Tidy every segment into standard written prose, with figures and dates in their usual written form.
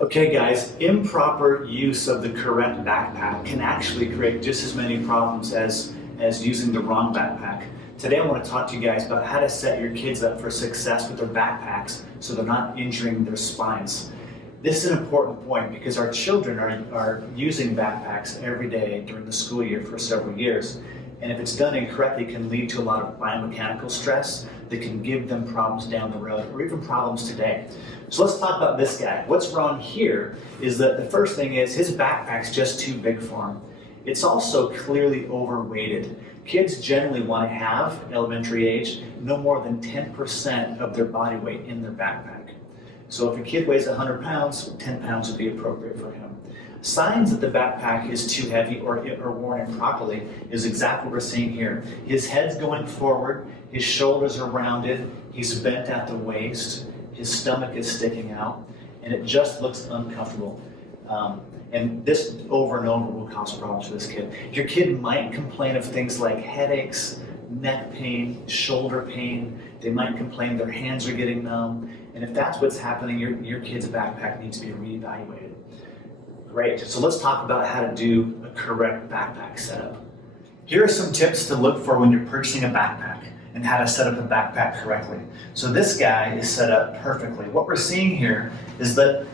Okay guys, improper use of the correct backpack can actually create just as many problems as using the wrong backpack. Today I want to talk to you guys about how to set your kids up for success with their backpacks so they're not injuring their spines. This is an important point because our children are using backpacks every day during the school year for several years. And if it's done incorrectly, it can lead to a lot of biomechanical stress that can give them problems down the road or even problems today. So let's talk about this guy. What's wrong here is that the first thing is his backpack's just too big for him. It's also clearly overweighted. Kids generally want to have, elementary age, no more than 10% of their body weight in their backpack. So if a kid weighs 100 pounds, 10 pounds would be appropriate for him. Signs that the backpack is too heavy or worn improperly is exactly what we're seeing here. His head's going forward, his shoulders are rounded, he's bent at the waist, his stomach is sticking out, and it just looks uncomfortable. And this over and over will cause problems for this kid. Your kid might complain of things like headaches, neck pain, shoulder pain. They might complain their hands are getting numb. And if that's what's happening, your kid's backpack needs to be reevaluated. Great, so let's talk about how to do a correct backpack setup. Here are some tips to look for when you're purchasing a backpack and how to set up a backpack correctly. So this guy is set up perfectly. What we're seeing here is that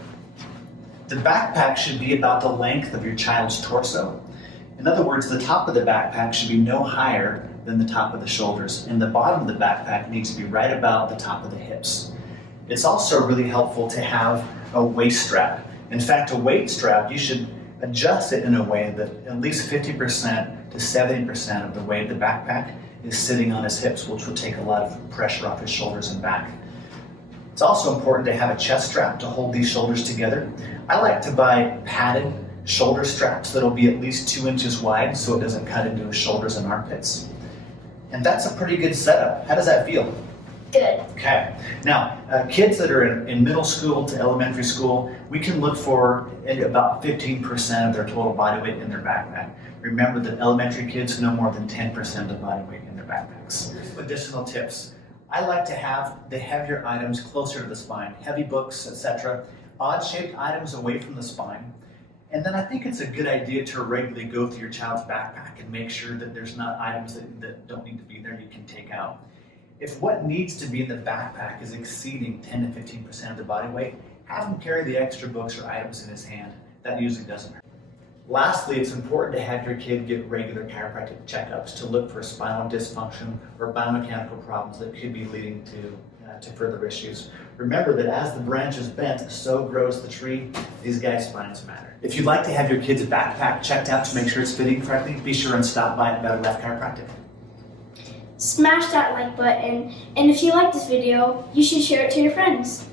the backpack should be about the length of your child's torso. In other words, the top of the backpack should be no higher than the top of the shoulders, and the bottom of the backpack needs to be right about the top of the hips. It's also really helpful to have a waist strap. In fact, a weight strap, you should adjust it in a way that at least 50% to 70% of the weight of the backpack is sitting on his hips, which will take a lot of pressure off his shoulders and back. It's also important to have a chest strap to hold these shoulders together. I like to buy padded shoulder straps that'll be at least 2 inches wide so it doesn't cut into his shoulders and armpits. And that's a pretty good setup. How does that feel? Good. Okay. Now, kids that are in middle school to elementary school, we can look for about 15% of their total body weight in their backpack. Remember that elementary kids no more than 10% of the body weight in their backpacks. Here's some additional tips. I like to have the heavier items closer to the spine, heavy books, etc. Odd-shaped items away from the spine. And then I think it's a good idea to regularly go through your child's backpack and make sure that there's not items that don't need to be there you can take out. If what needs to be in the backpack is exceeding 10 to 15% of the body weight, have him carry the extra books or items in his hand. That usually doesn't hurt. Lastly, it's important to have your kid get regular chiropractic checkups to look for spinal dysfunction or biomechanical problems that could be leading to further issues. Remember that as the branch is bent, so grows the tree. These guys' spines matter. If you'd like to have your kid's backpack checked out to make sure it's fitting correctly, be sure and stop by at Better Left Chiropractic. Smash that like button, and if you like this video, you should share it to your friends.